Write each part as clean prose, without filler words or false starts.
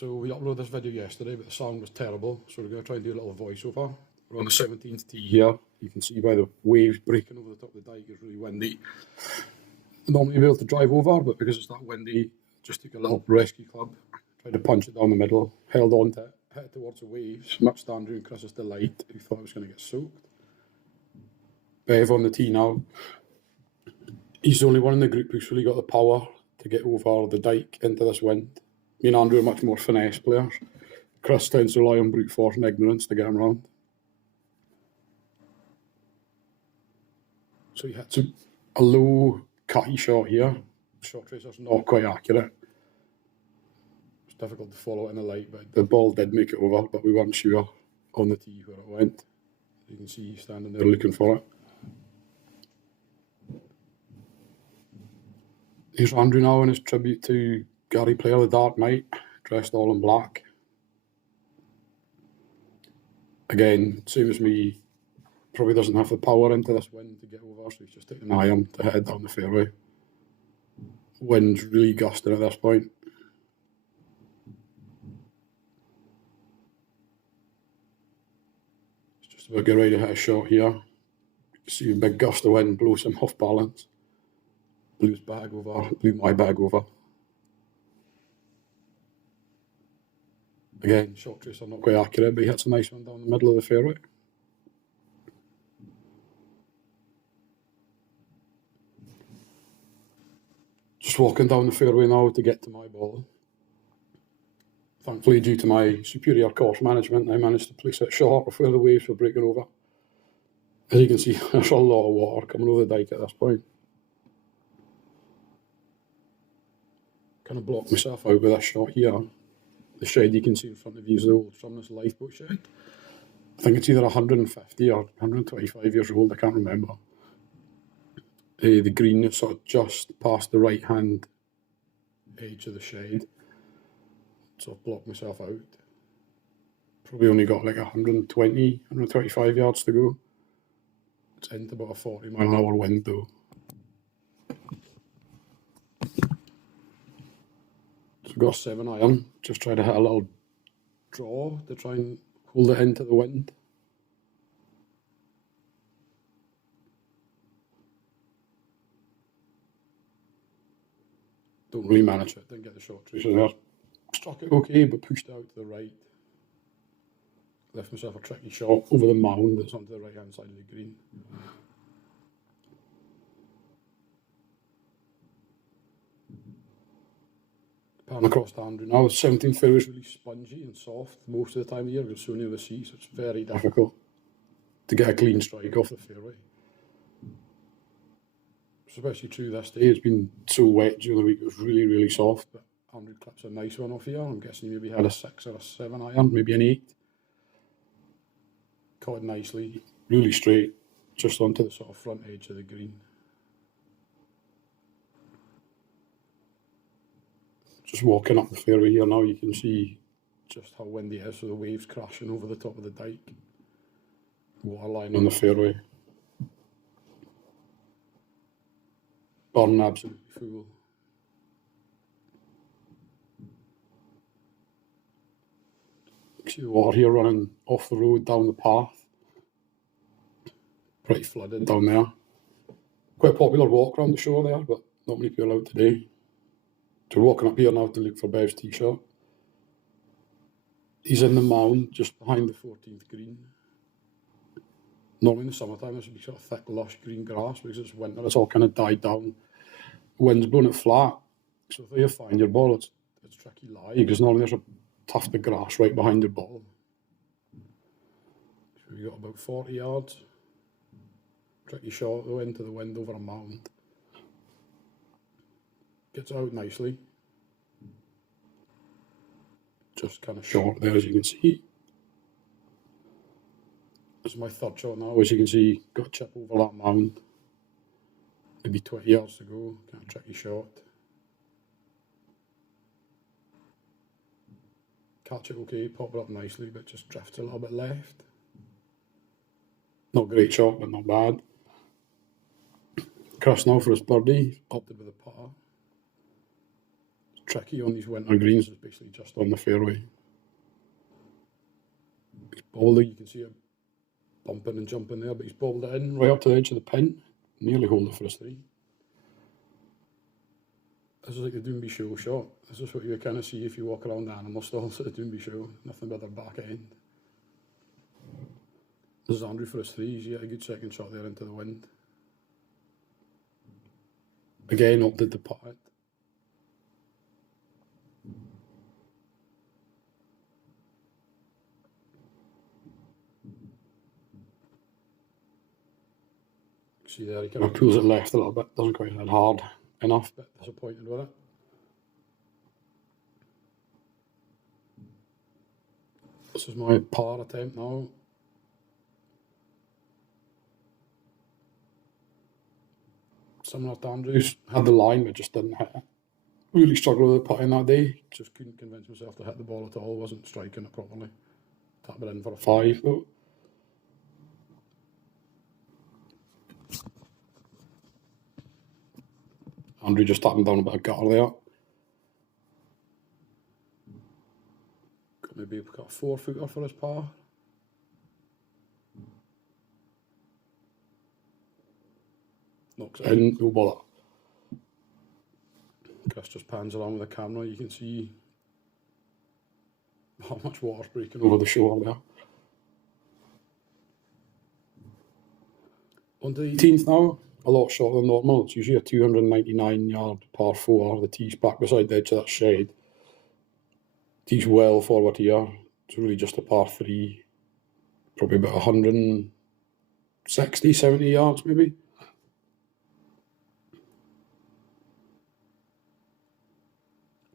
So we uploaded this video yesterday, but the sound was terrible, so we're going to try and do a little voiceover. We're on the 17th tee here. You can see by the waves breaking over the top of the dike, it's really windy. Normally you'd be able to drive over, but because it's that windy, just took a little rescue club, tried to punch it down the middle, held on to it, hit it towards the waves, much to Andrew and Chris's delight, who thought it was going to get soaked. Bev on the tee now. He's the only one in the group who's really got the power to get over the dike into this wind. Me and Andrew are much more finesse players. Chris tends to rely on brute force and ignorance to get him round. So he hits a low cutty shot here. The shot tracer's not quite accurate. It's difficult to follow it in the light, but the ball did make it over, but we weren't sure on the tee where it went. You can see he's standing there looking for it. Here's Andrew now in his tribute to Gary Player, the Dark Knight, dressed all in black. Again, same as me, probably doesn't have the power into this wind to get over, so he's just taking an iron to hit it down the fairway. Wind's really gusting at this point. He's just about to get ready to hit a shot here. You can see a big gust of wind blows him off balance. Blew my bag over. Again, shot tracer not quite accurate, but he hits a nice one down the middle of the fairway. Just walking down the fairway now to get to my ball. Thankfully, due to my superior course management, I managed to place it short before the waves were breaking over. As you can see, there's a lot of water coming over the dike at this point. Kind of blocked myself out with this shot here. The shed you can see in front of you is the old Sumner's lifeboat shed. I think it's either 150 or 125 years old, I can't remember. The green is sort of just past the right hand edge of the shed. So I've blocked myself out. Probably only got like 120, 125 yards to go. It's into about a 40-mile-an-hour wind though. So I've got a 7-iron, just try to hit a little draw to try and hold it into the wind. Don't really manage it, didn't get the shot tracer there. Struck it okay, but pushed out to the right. Left myself a tricky shot over the mound that's onto the right hand side of the green. Pan across to Andrew now. The 17th fairway is really spongy and soft most of the time of year. We're so near the sea, so it's very difficult to get a clean strike off the fairway. It's especially true this day. It's been so wet during the week. It was really, really soft. But Andrew clips a nice one off here. I'm guessing he maybe had a 6 or a 7-iron, maybe an 8. Caught it nicely, really straight, just onto the sort of front edge of the green. Just walking up the fairway here now, you can see just how windy it is, so the waves crashing over the top of the dike. Water line on the fairway. Burn absolutely full. You see the water here running off the road down the path. Pretty flooded down there. Quite a popular walk around the shore there, but not many people out today. So we're walking up here now to look for Bev's tee shot. He's in the mound just behind the 14th green. Normally in the summertime this would be sort of thick, lush green grass, because it's winter, it's all kind of died down. The wind's blowing it flat, so if you find your ball, it's tricky lie, because normally there's a tuft of grass right behind your ball. So we got about 40 yards. Tricky shot though, into the wind over a mound. Gets out nicely. Just kind of short there, as you can see. This is my third shot now, as you can see. Got a chip over that mound. Maybe 20 yards to go. Kind of tricky shot. Catch it okay, pop it up nicely, but just drifts a little bit left. Not a great shot, but not bad. Chris now for his birdie, opted with a putter. tricky on these winter greens is basically just on the fairway. He's bowled it, you can see it bumping and jumping there, but he's bowled it in right up to the edge of the pin, nearly hold it for a 3. This is like the Doonby Show shot. This is what you kind of see if you walk around the animal stalls at the Doonby Show. Nothing but their back end. This is Andrew for his 3. He's got a good second shot there into the wind. Again, opted to putt it. See there, he kind of pulls it left a little bit. Doesn't quite hit hard enough, but disappointed with it. This is my par attempt now. Similar to Andrews, had the line but just didn't hit it. Really struggled with the putting that day. Just couldn't convince myself to hit the ball at all. Wasn't striking it properly. Tapped it in for a 5 though. Andrew just tapping down a bit of gutter there. Got maybe a 4-footer for his par. Knocks it in, no bother. Chris just pans around with the camera. You can see how much water's breaking over the shore there. On the 18th now, a lot shorter than normal. It's usually a 299-yard par 4. The tee's back beside the edge of that shade. Tee's well forward here. It's really just a par 3. Probably about 160, 70 yards maybe.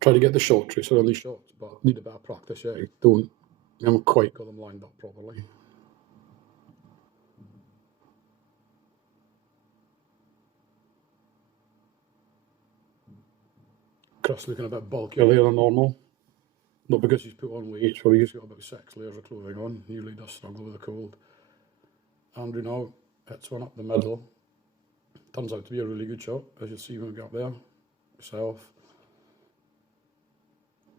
Try to get the short tracer on these shots, but need a bit of practice yet. I haven't quite got them lined up properly. Chris looking a bit bulkier there than normal. Not because he's put on weight, so he's got about 6 layers of clothing on. He really does struggle with the cold. Andrew now hits one up the middle. Turns out to be a really good shot, as you'll see when we get up there. Myself.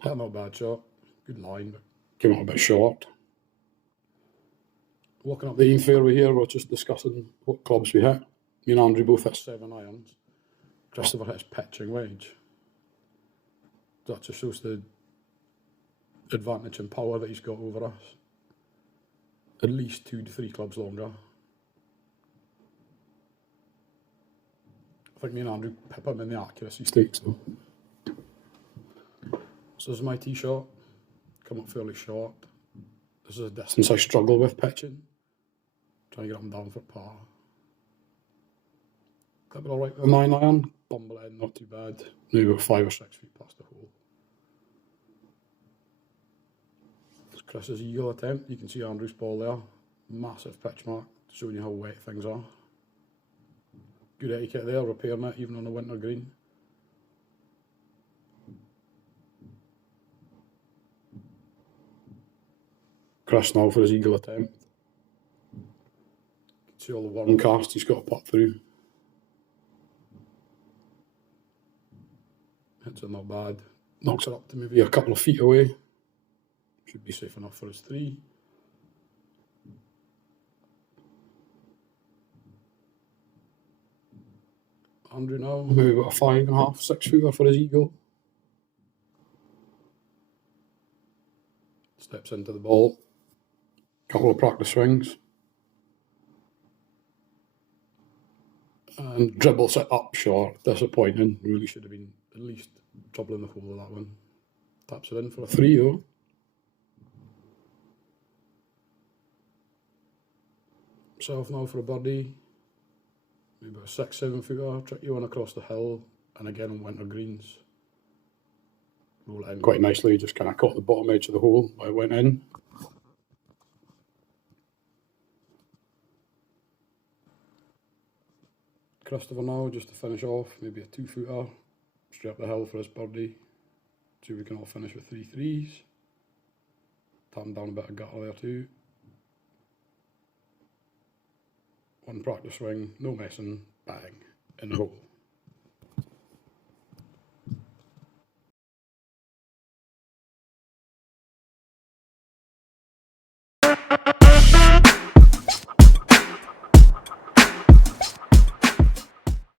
Hit not a bad shot. Good line, but came out a bit short. Walking up the in fairway here, we're just discussing what clubs we hit. Me and Andrew both hit 7 irons. Christopher hits pitching wedge. That just shows the advantage and power that he's got over us. At least 2 to 3 clubs longer. I think me and Andrew pip him in the accuracy stakes though. So this is my tee shot. Come up fairly short. This is a distance I struggle with pitching. Trying to get up and down for par. Clip it alright with a 9 iron. Bumble it in, not too bad. Maybe about 5 or 6 feet past the hole. It's Chris's eagle attempt. You can see Andrew's ball there. Massive pitch mark, showing you how wet things are. Good etiquette there, repairing it even on a winter green. Chris now for his eagle attempt. You can see all the worm cast he's got to putt through. Hits it not bad. Knocks it up to maybe a couple of feet away. Should be safe enough for his 3. Andrew now, maybe about a 5.5, 6 footer for his eagle. Steps into the ball. Couple of practice swings. And dribbles it up short. Disappointing. Really should have been at least troubling the hole of that one. Taps it in for a 3 though. Himself now for a birdie. Maybe about a 6-7 footer. Tricky one across the hill. And again on winter greens. Roll it in quite nicely. Just kind of caught the bottom edge of the hole while it went in. Christopher now, just to finish off, maybe a 2-footer, straight up the hill for his birdie. See if we can all finish with 3 threes. Tapping down a bit of gutter there too. One practice swing, no messing, bang, in the hole.